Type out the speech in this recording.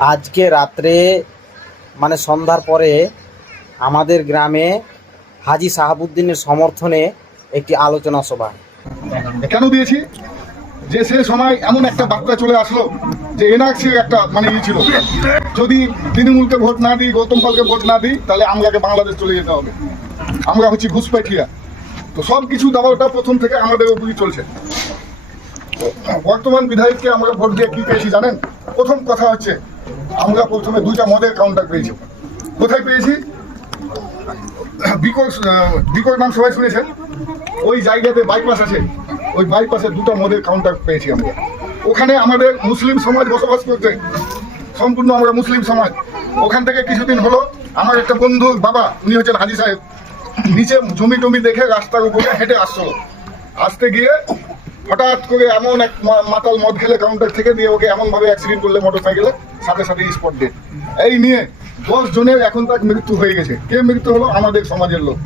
আজকে রাত্রে মানে সন্ধ্যার পরে আমাদের গ্রামে হাজী সাহাবুদ্দিনের সমর্থনে একটি আলোচনা সভা। কেন দিয়েছি? যে সে সময় এমন একটা বার্তা চলে আসলো যে এনআরসি একটা মানে ছিল, যদি তৃণমূলকে ভোট না দিই, গৌতম পালকে ভোট না দিই, তাহলে আমরাকে বাংলাদেশ চলে যেতে হবে। আমরা হচ্ছি ঘুষপেঠিয়া। তো সব কিছু দাবাটা প্রথম থেকে আমাদের উপরই চলছে। বর্তমান বিধায়ককে আমরা ভোট দিয়ে কি পেয়েছি জানেন? প্রথম কথা হচ্ছে আমরা প্রথমে 2টা মদের কাউন্টার পেয়েছি। কোথায় পেয়েছি? বিকোর নাম সবাই শুনেছেন, ওই জায়গাতে বাইপাস আছে, ওই বাইপাসে 2টা মদের কাউন্টার পেয়েছি আমরা। ওখানে আমাদের মুসলিম সমাজ বসবাস করছে, সম্পূর্ণ আমরা মুসলিম সমাজ। ওখান থেকে কিছুদিন হলো আমার একটা বন্ধুর বাবা, উনি হচ্ছেন হাজী সাহেব, নিচে জমি টমি দেখে রাস্তার উপরে হেঁটে আসতে গিয়ে হঠাৎ করে এমন এক মাতাল মদ খেলে কাউন্টার থেকে দিয়ে ওকে এমনভাবে অ্যাক্সিডেন্ট করলে মোটর সাইকেলে, সাথে সাথে স্পট ডেথ। এই নিয়ে 10 জনের এখন তার মৃত্যু হয়ে গেছে। কে মৃত্যু হলো? আমাদের সমাজের লোক।